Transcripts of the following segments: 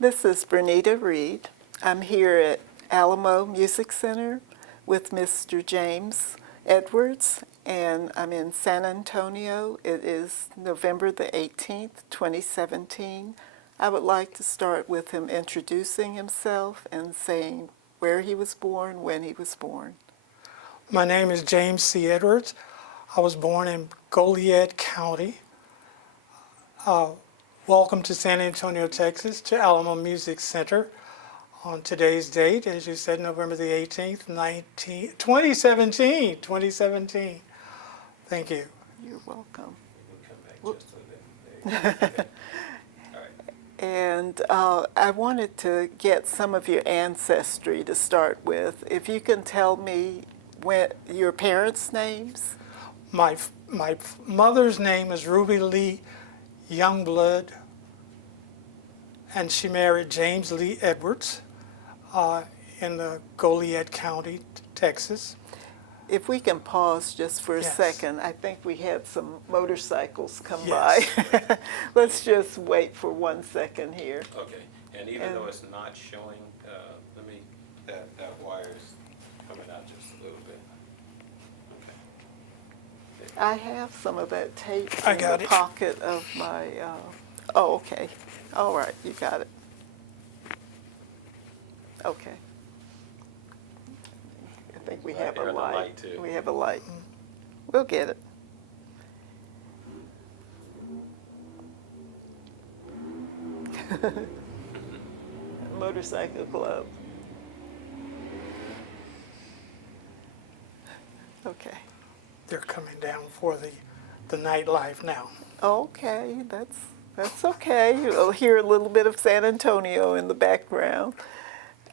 This is Bernita Reed. I'm here at Alamo Music Center with Mr. James Edwards, and I'm in San Antonio. It is November the 18th, 2017. I would like to start with him introducing himself and saying where he was born, when he was born. My name is James C. Edwards. I was born in Goliad County. Welcome to San Antonio, Texas, to Alamo Music Center on today's date, as you said, November the 18th, 2017. 2017. Thank you. You're welcome. We'll come back just a little bit. Okay. All right. And I wanted to get some of your ancestry to start with. If you can tell me your parents' names. My mother's name is Ruby Lee Youngblood, and she married James Lee Edwards in the Goliad County, Texas. If we can pause just for a Yes. second, I think we had some motorcycles come Yes. by. Let's just wait for 1 second here. Okay, and even though it's not showing, that wire's coming out just a little bit. Okay. I have some of that tape I in got the it. pocket of my, oh, okay. All right, you got it. Okay. I think we Right have there a on the light. light, too. We have a light. We'll get it. Motorcycle Club. Okay. They're coming down for the nightlife now. Okay, that's okay. You'll hear a little bit of San Antonio in the background.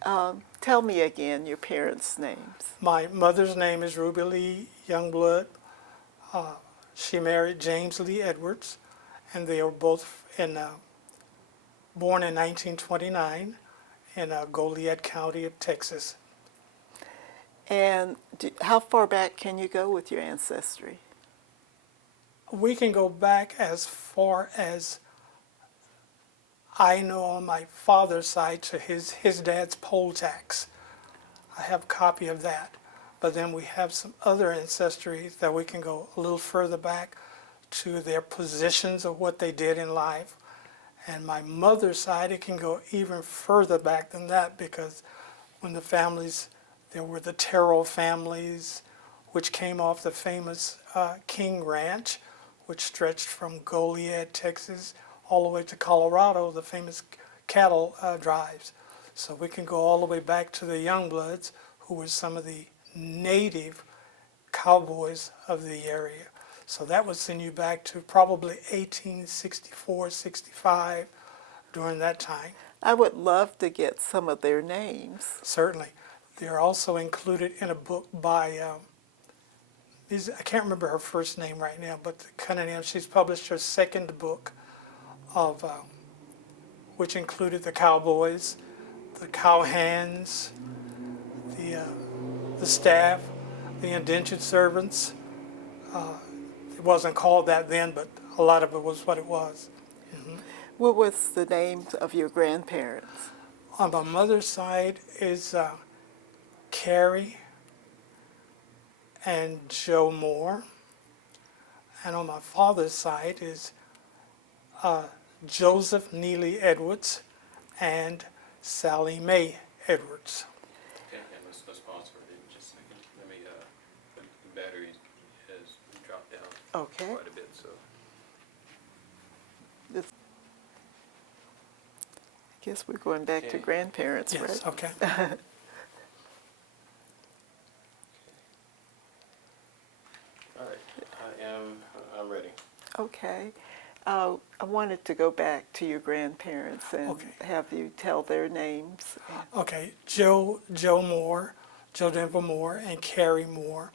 Tell me again your parents' names. My mother's name is Ruby Lee Youngblood. She married James Lee Edwards, and they were both born in 1929 in Goliad County of Texas. And how far back can you go with your ancestry? We can go back as far as I know on my father's side to his dad's poll tax. I have a copy of that. But then we have some other ancestry that we can go a little further back to their positions of what they did in life. And my mother's side, it can go even further back than that, because when the families, there were the Terrell families, which came off the famous King Ranch, which stretched from Goliad, Texas, all the way to Colorado, the famous cattle drives. So we can go all the way back to the Youngbloods, who were some of the native cowboys of the area. So that would send you back to probably 1864, 65, during that time. I would love to get some of their names. Certainly. They're also included in a book by, I can't remember her first name right now, but the kind of name, she's published her second book of, which included the cowboys, the cowhands, the staff, the indentured servants. It wasn't called that then, but a lot of it was what it was. What was the names of your grandparents? On my mother's side is Carrie and Joe Moore. And on my father's side is Joseph Neely Edwards and Sally Mae Edwards. Okay, and let's pause for it just a second. Let me, the battery has dropped down Okay. quite a bit, so. This, I guess we're going back to Okay. grandparents, Yes, right? okay. All right, I'm ready. Okay. I wanted to go back to your grandparents and Okay. have you tell their names. Okay, Joe Moore, Joe Denver Moore, and Carrie Moore.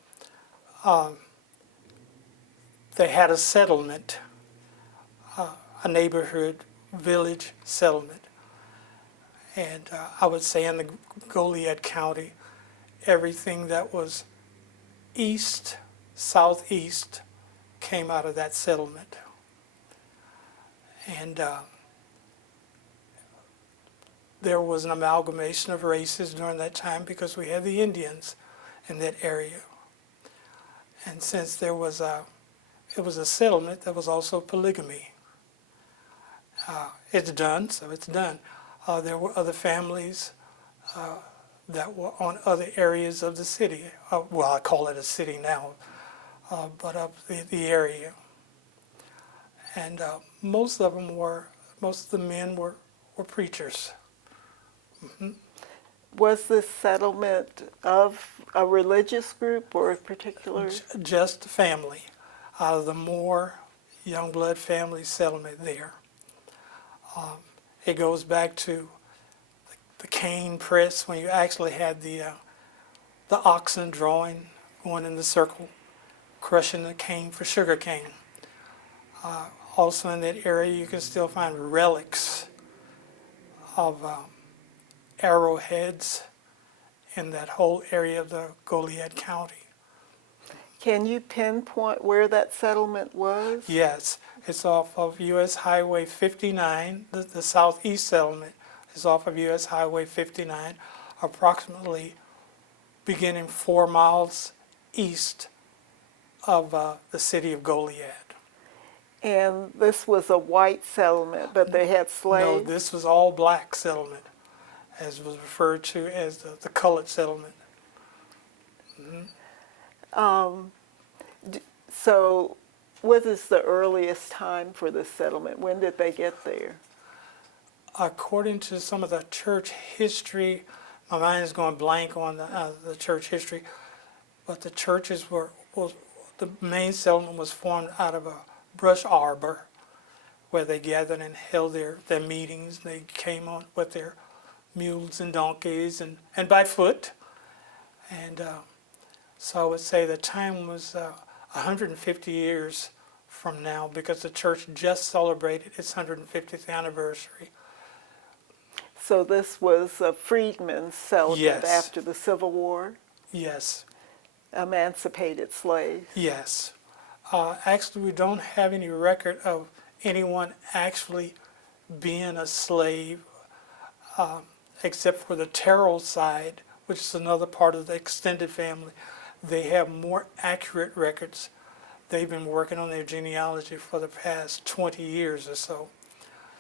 They had a settlement, a neighborhood village settlement. And I would say in the Goliad County, everything that was east, southeast, came out of that settlement. And there was an amalgamation of races during that time because we had the Indians in that area. And since it was a settlement, there was also polygamy. It's done, so it's done. There were other families that were on other areas of the city. Well, I call it a city now, but of the area. And most of the men were preachers. Was this settlement of a religious group or a particular? Just family, out of the Moore Youngblood family settlement there. It goes back to the cane press when you actually had the oxen drawing, going in the circle, crushing the cane for sugar cane. Also in that area you can still find relics of arrowheads in that whole area of the Goliad County. Can you pinpoint where that settlement was? Yes, it's off of U.S. Highway 59. The southeast settlement is off of U.S. Highway 59, approximately beginning 4 miles east of the city of Goliad. And this was a white settlement, but they had slaves? No, this was all black settlement, as was referred to as the colored settlement. So what is the earliest time for this settlement? When did they get there? According to some of the church history, my mind is going blank on the church history, but the churches the main settlement was formed out of a brush arbor where they gathered and held their meetings. They came on with their mules and donkeys and by foot. And so I would say the time was 150 years from now because the church just celebrated its 150th anniversary. So this was a freedmen's settlement Yes. after the Civil War? Yes, Emancipated slaves? yes. Actually, we don't have any record of anyone actually being a slave except for the Terrell side, which is another part of the extended family. They have more accurate records. They've been working on their genealogy for the past 20 years or so.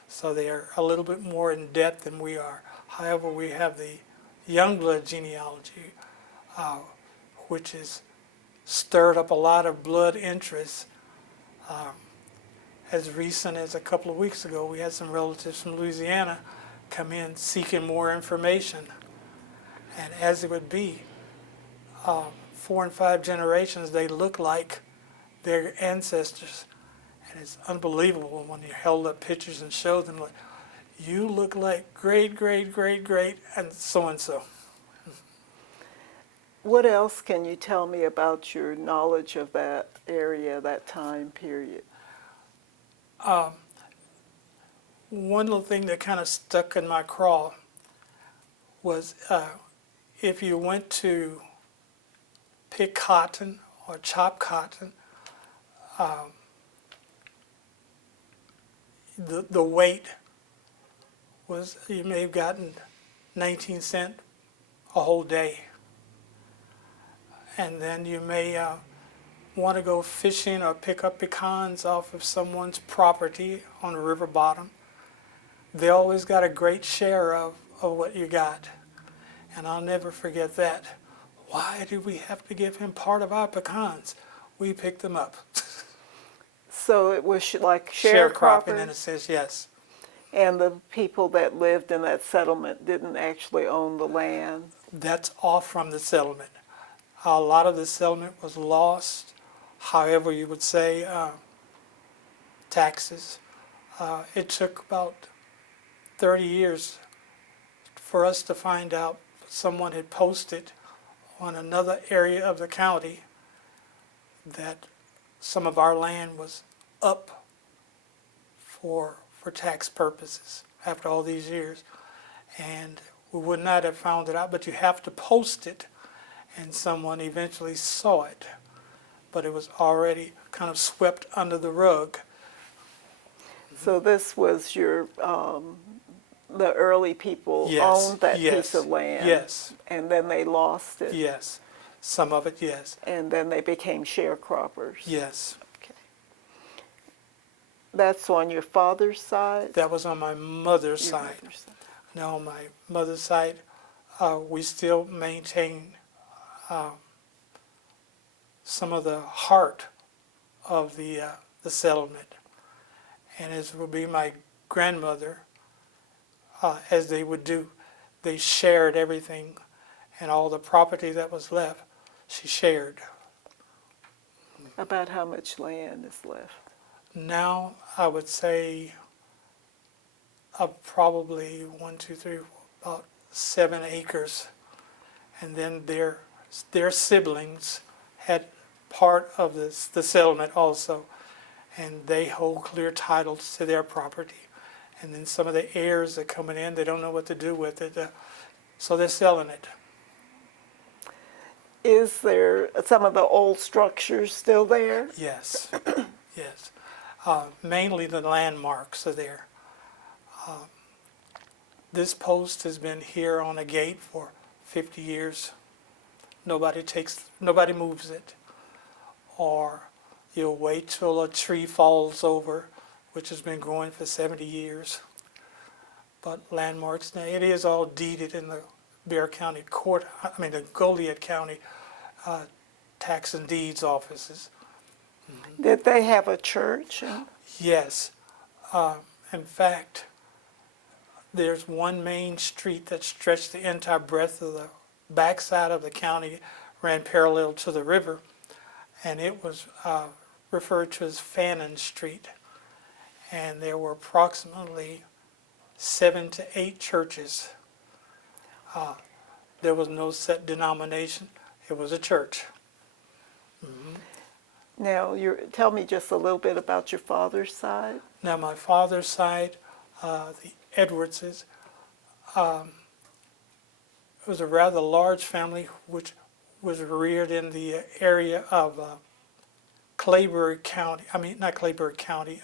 So they are a little bit more in depth than we are. However, we have the Youngblood genealogy, which has stirred up a lot of blood interest. As recent as a couple of weeks ago, we had some relatives from Louisiana come in seeking more information. And as it would be, 4 and 5 generations, they look like their ancestors. And it's unbelievable when you held up pictures and showed them, like, you look like great, great, great, great, and so. What else can you tell me about your knowledge of that area, that time period? One little thing that kind of stuck in my craw was if you went to pick cotton or chop cotton, the weight was, you may have gotten 19 cents a whole day. And then you may want to go fishing or pick up pecans off of someone's property on the river bottom. They always got a great share of what you got. And I'll never forget that. Why did we have to give him part of our pecans? We picked them up. So it was like Sharecropping in a sharecroppers? sense, yes. And the people that lived in that settlement didn't actually own the land? That's off from the settlement. A lot of the settlement was lost. However, you would say taxes. It took about 30 years for us to find out someone had posted on another area of the county that some of our land was up for tax purposes after all these years. And we would not have found it out, but you have to post it, and someone eventually saw it. But it was already kind of swept under the rug. So this was your the early people Yes, owned that yes, piece of land. yes. And then they lost it. Yes, some of it, yes, And then they became sharecroppers. yes. Okay. That's on your father's side? That was on my mother's Your side. mother's side. Now, on my mother's side, we still maintain some of the heart of the settlement. And as would be my grandmother, as they would do, they shared everything, and all the property that was left, she shared. About how much land is left? Now, I would say probably 1, 2, 3, about 7 acres. And then their siblings had part of the settlement also, and they hold clear titles to their property. And then some of the heirs are coming in, they don't know what to do with it, so they're selling it. Is there some of the old structures still there? Yes, yes. Mainly the landmarks are there. This post has been here on a gate for 50 years. Nobody moves it. Or you'll wait till a tree falls over, which has been growing for 70 years. But landmarks, now it is all deeded in the Bexar County Court, the Goliad County Tax and Deeds offices. Did they have a church? Yes. In fact, there's one main street that stretched the entire breadth of the backside of the county, ran parallel to the river, and it was referred to as Fannin Street. And there were approximately 7 to 8 churches. There was no set denomination. It was a church. Now, tell me just a little bit about your father's side. Now, my father's side, the Edwardses, it was a rather large family which was reared in the area of Claybury County, not Claybury County,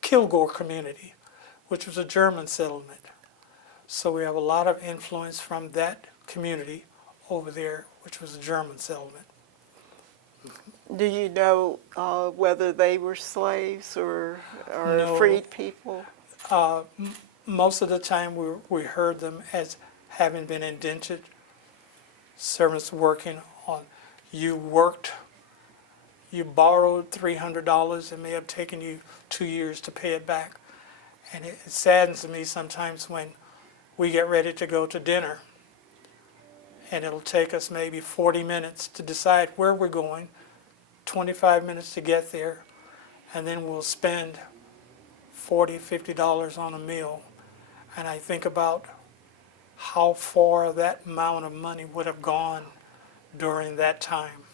Kilgore community, which was a German settlement. So we have a lot of influence from that community over there, which was a German settlement. Do you know whether they were slaves or No. freed people? Most of the time we heard them as having been indentured servants working on, you borrowed $300, it may have taken you 2 years to pay it back. And it saddens me sometimes when we get ready to go to dinner and it'll take us maybe 40 minutes to decide where we're going, 25 minutes to get there, and then we'll spend $40, $50 on a meal. And I think about how far that amount of money would have gone during that time.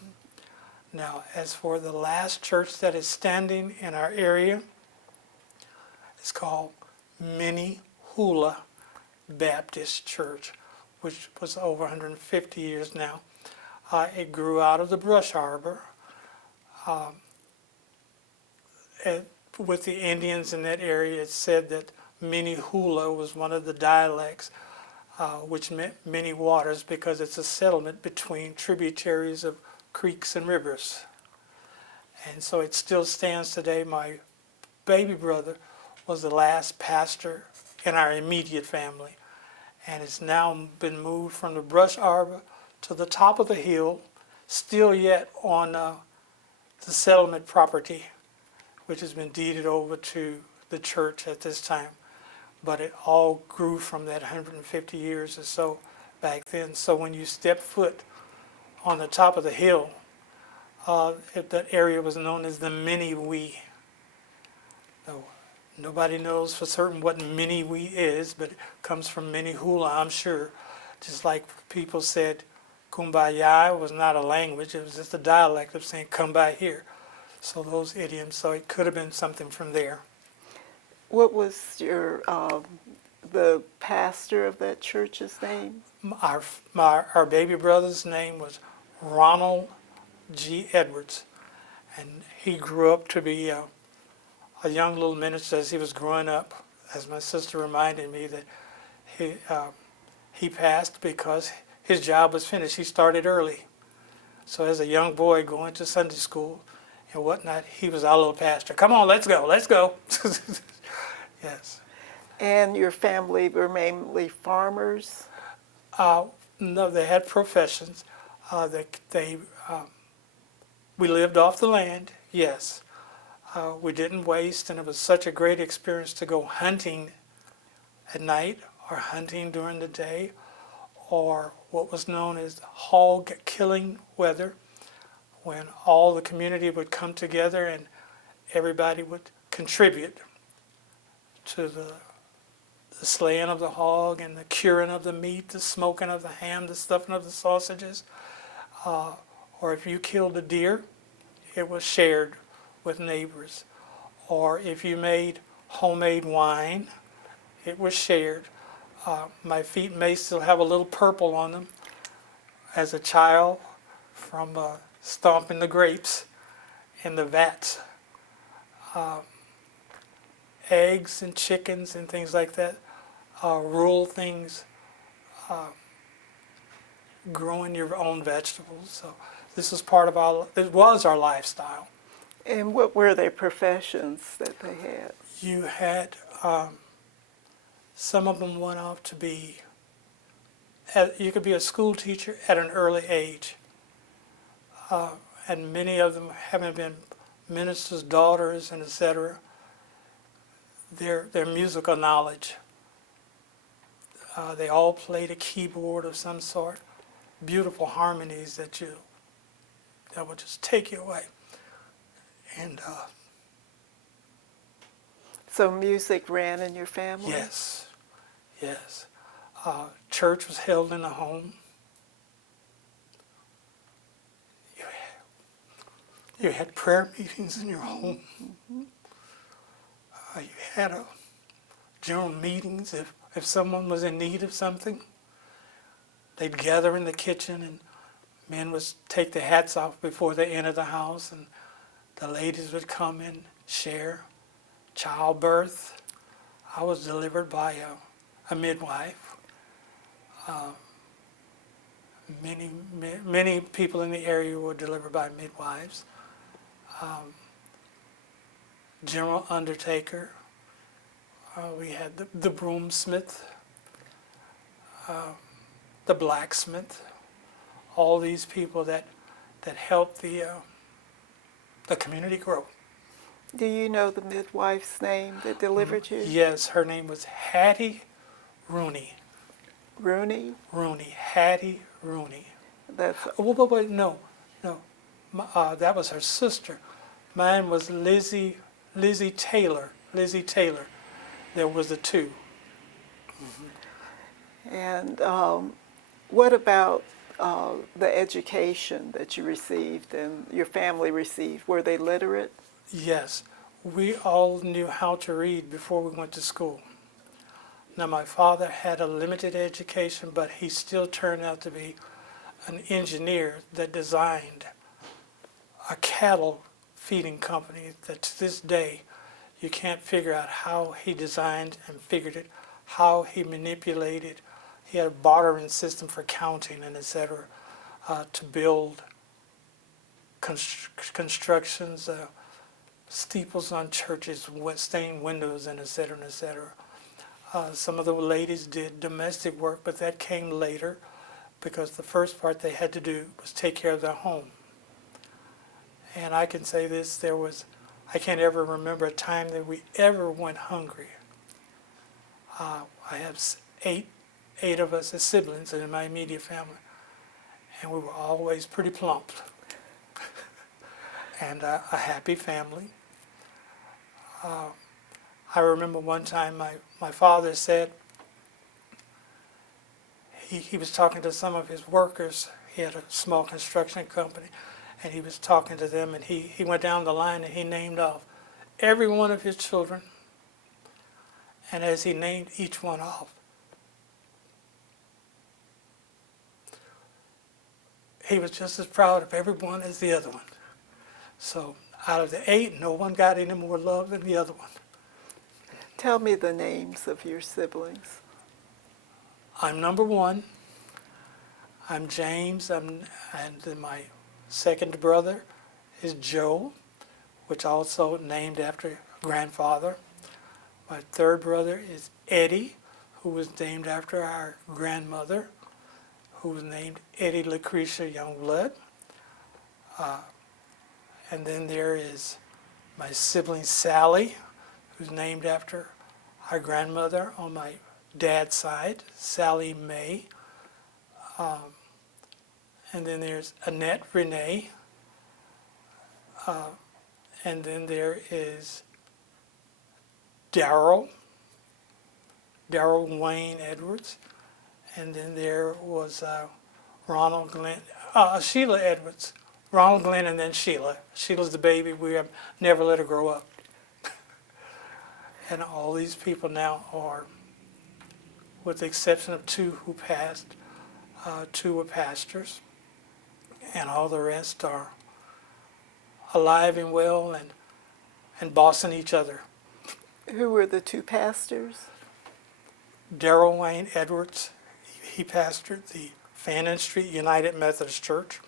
Now, as for the last church that is standing in our area, it's called Minihula Baptist Church, which was over 150 years now. It grew out of the brush arbor. With the Indians in that area, it's said that Minihula was one of the dialects, which meant many waters because it's a settlement between tributaries of creeks and rivers. And so it still stands today. My baby brother was the last pastor in our immediate family, and it's now been moved from the brush arbor to the top of the hill, still yet on the settlement property, which has been deeded over to the church at this time. But it all grew from that 150 years or so back then. So when you step foot on the top of the hill, that area was known as the Mini-Wee. Nobody knows for certain what Mini-Wee is, but it comes from Minihula, I'm sure. Just like people said, Kumbaya was not a language, it was just a dialect of saying, come by here. So those idioms, so it could have been something from there. What was the pastor of that church's name? Our baby brother's name was Ronald G. Edwards, and he grew up to be a young little minister as he was growing up. as my sister reminded me, that he passed because his job was finished. He started early. So as a young boy going to Sunday school and whatnot, he was our little pastor. Come on, let's go, let's go. Yes. And your family were mainly farmers? No, they had professions. We lived off the land, yes. We didn't waste, and it was such a great experience to go hunting at night or hunting during the day, or what was known as hog killing weather, when all the community would come together and everybody would contribute to the slaying of the hog and the curing of the meat, the smoking of the ham, the stuffing of the sausages. Or if you killed a deer, it was shared with neighbors. Or if you made homemade wine, it was shared. My feet may still have a little purple on them as a child from stomping the grapes in the vats. Eggs and chickens and things like that, rural things, growing your own vegetables. So this is part of it was our lifestyle. And what were their professions that they had? You had, some of them went off to be, you could be a school teacher at an early age. And many of them having been ministers' daughters and etc. Their musical knowledge. They all played a keyboard of some sort. Beautiful harmonies that would just take you away. And So music ran in your family? yes, yes. Church was held in the home. You had prayer meetings in your home. You had general meetings if someone was in need of something. They'd gather in the kitchen, and men would take their hats off before they entered the house, and the ladies would come and share. Childbirth. I was delivered by a midwife. Many people in the area were delivered by midwives. General undertaker. We had the broomsmith, the blacksmith, all these people that helped the community grow. Do you know the midwife's name that delivered you? Yes, her name was Hattie Rooney. Rooney? Rooney, Hattie Rooney. That's Wait, no. That was her sister. Mine was Lizzie Taylor. Lizzie Taylor. There was the two. And what about the education that you received and your family received? Were they literate? Yes, we all knew how to read before we went to school. Now, my father had a limited education, but he still turned out to be an engineer that designed a cattle feeding company that to this day you can't figure out how he designed and figured it, how he manipulated. He had a bartering system for counting and et cetera, to build constructions, steeples on churches, stained windows, and et cetera, and et cetera. Some of the ladies did domestic work, but that came later because the first part they had to do was take care of their home. And I can say this, I can't ever remember a time that we ever went hungry. I have eight of us as siblings in my immediate family, and we were always pretty plump. And a happy family. I remember one time my father said, he was talking to some of his workers. He had a small construction company, and he was talking to them, and he went down the line and he named off every one of his children. And as he named each one off, he was just as proud of every one as the other one. So out of the 8, no one got any more love than the other one. Tell me the names of your siblings. I'm number one. I'm James, and then my second brother is Joe, which also named after a grandfather. My third brother is Eddie, who was named after our grandmother, who was named Eddie Lucretia Youngblood. And then there is my sibling Sally, who's named after our grandmother on my dad's side, Sally Mae. And then there's Annette Renee. And then there is Darrell Wayne Edwards. And then there was Ronald Glenn, Sheila Edwards. Ronald Glenn and then Sheila. Sheila's the baby. We have never let her grow up. And all these people now are, with the exception of two who passed, two were pastors, and all the rest are alive and well and bossing each other. Who were the two pastors? Darrell Wayne Edwards, he pastored the Fannin Street United Methodist Church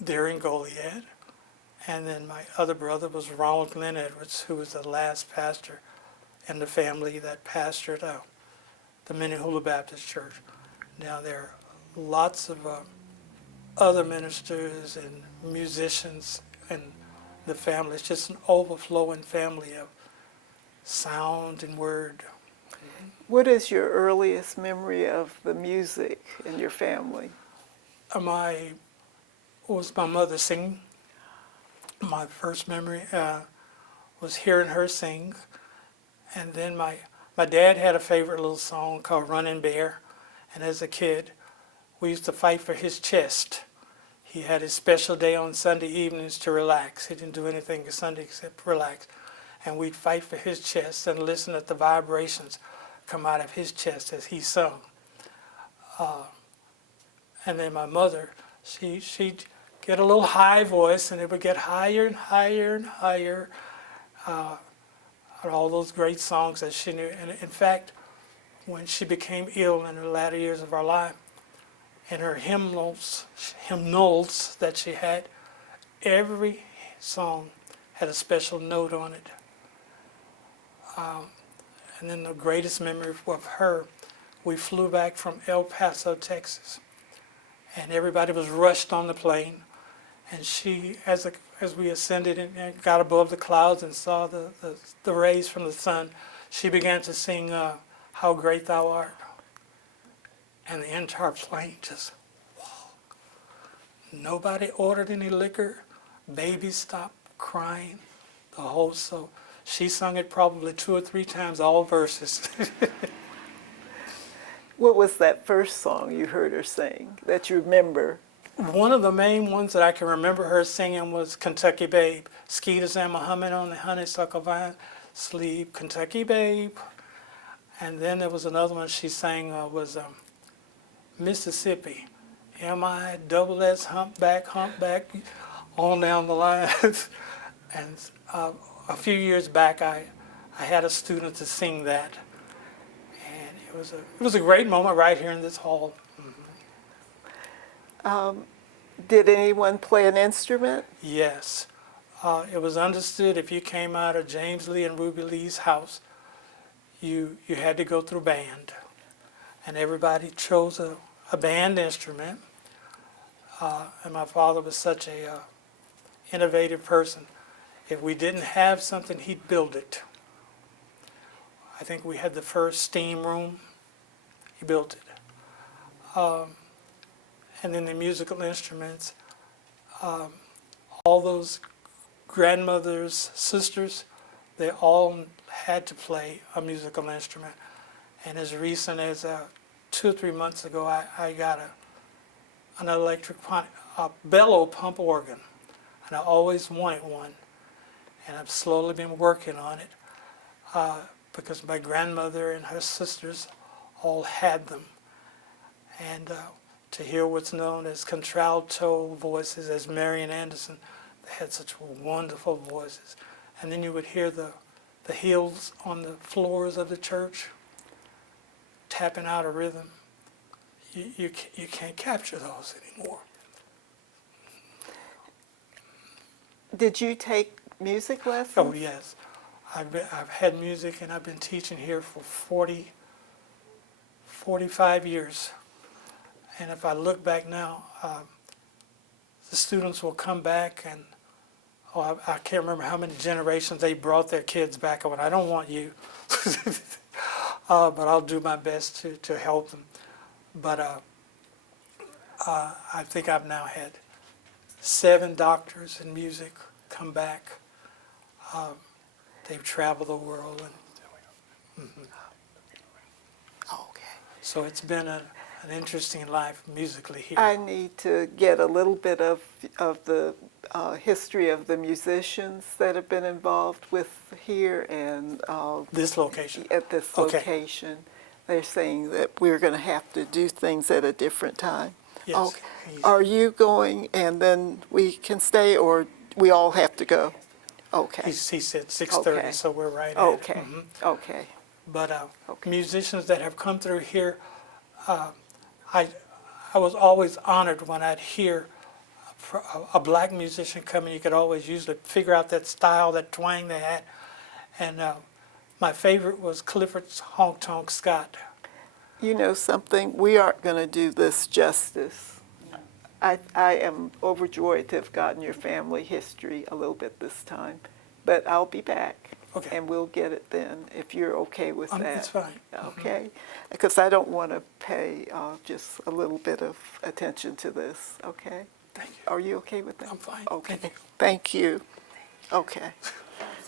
there in Goliad. And then my other brother was Ronald Glenn Edwards, who was the last pastor in the family that pastored the Minnehaha Baptist Church. Now there are lots of other ministers and musicians in the family. It's just an overflowing family of sound and word. What is your earliest memory of the music in your family? Was my mother singing. My first memory was hearing her sing. And then my dad had a favorite little song called Running Bear. And as a kid, we used to fight for his chest. He had his special day on Sunday evenings to relax. He didn't do anything on Sunday except relax. And we'd fight for his chest and listen at the vibrations come out of his chest as he sung. And then my mother, she'd get a little high voice, and it would get higher and higher and higher. All those great songs that she knew. And in fact, when she became ill in the latter years of our life, in her hymnals that she had, every song had a special note on it. And then the greatest memory of her, we flew back from El Paso, Texas, and everybody was rushed on the plane. And she, as we ascended and got above the clouds and saw the rays from the sun, she began to sing, How Great Thou Art. And the entire plane just, wow. Nobody ordered any liquor. Babies stopped crying. The whole, so she sung it probably 2 or 3 times, all verses. What was that first song you heard her sing that you remember? One of the main ones that I can remember her singing was Kentucky Babe. Skeeters and Muhammad on the honeysuckle vine, sleep, Kentucky Babe. And then there was another one she sang was Mississippi. M-I-double-S, humpback, on down the line. And a few years back, I had a student to sing that. And it was a great moment right here in this hall. Did anyone play an instrument? Yes. It was understood if you came out of James Lee and Ruby Lee's house, you had to go through band. And everybody chose a band instrument. And my father was such a innovative person. If we didn't have something, he'd build it. I think we had the first steam room. He built it. And then the musical instruments. All those grandmothers, sisters, they all had to play a musical instrument. And as recent as 2 or 3 months ago, I got an electric bellow pump organ. And I always wanted one. And I've slowly been working on it because my grandmother and her sisters all had them. And to hear what's known as contralto voices, as Marian Anderson, they had such wonderful voices. And then you would hear the the heels on the floors of the church, tapping out a rhythm. You can't capture those anymore. Did you take music lessons? Oh yes, I've had music and I've been teaching here for 45 years. And if I look back now, the students will come back and, I can't remember how many generations they brought their kids back. I went, I don't want you, but I'll do my best to help them. But I think I've now had 7 doctors in music come back. They've traveled the world, and Okay. so it's been an interesting life musically here. I need to get a little bit of the history of the musicians that have been involved with here and This location. at this Okay. location. They're saying that we're going to have to do things at a different time. Yes. Okay. Are you going and then we can stay, or we all have to go? Okay. He said 6:30, Okay. so we're right at it. Okay. Mhm. Okay. But Okay. musicians that have come through here, I was always honored when I'd hear a black musician come in. You could always usually figure out that style, that twang they had. And my favorite was Clifford's Honk Tonk Scott. You know something? We aren't going to do this justice. I am overjoyed to have gotten your family history a little bit this time, but I'll be back. Okay. And we'll get it then, if you're okay with that. It's fine. Okay? Because I don't want to pay just a little bit of attention to this, okay? Thank you. Are you okay with that? I'm fine. Okay. Thank you. Thank you. Okay.